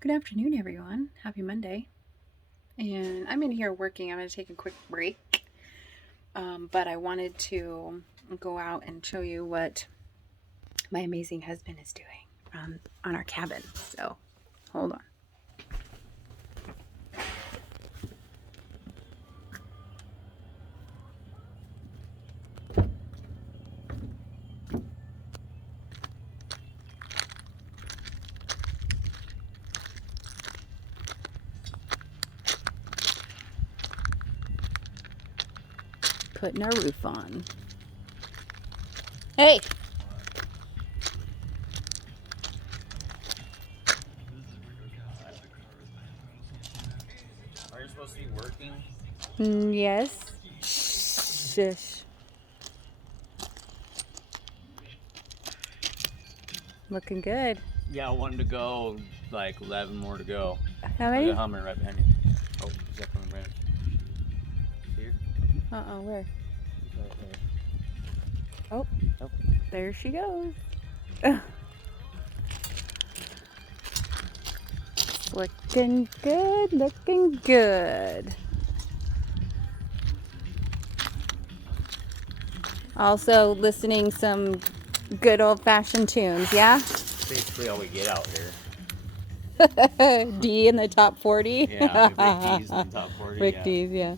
Good afternoon, everyone. Happy Monday. And I'm in here working. I'm going to take a quick break. But I wanted to go out and show you what my amazing husband is doing on our cabin. So hold on. Putting our roof on. Hey! Are you supposed to be working? Yes. Shush. Looking good. Yeah, I wanted to go, like 11 more to go. How There's many? a Hummer right behind you. Oh, is that coming right? Here? Where? Right there. Oh, Nope. there she goes. Looking good, looking good. Also listening some good old-fashioned tunes, yeah? Basically all we get out here. D in the top 40. Yeah, Rick D's in the top 40, Rick yeah. D's, yeah.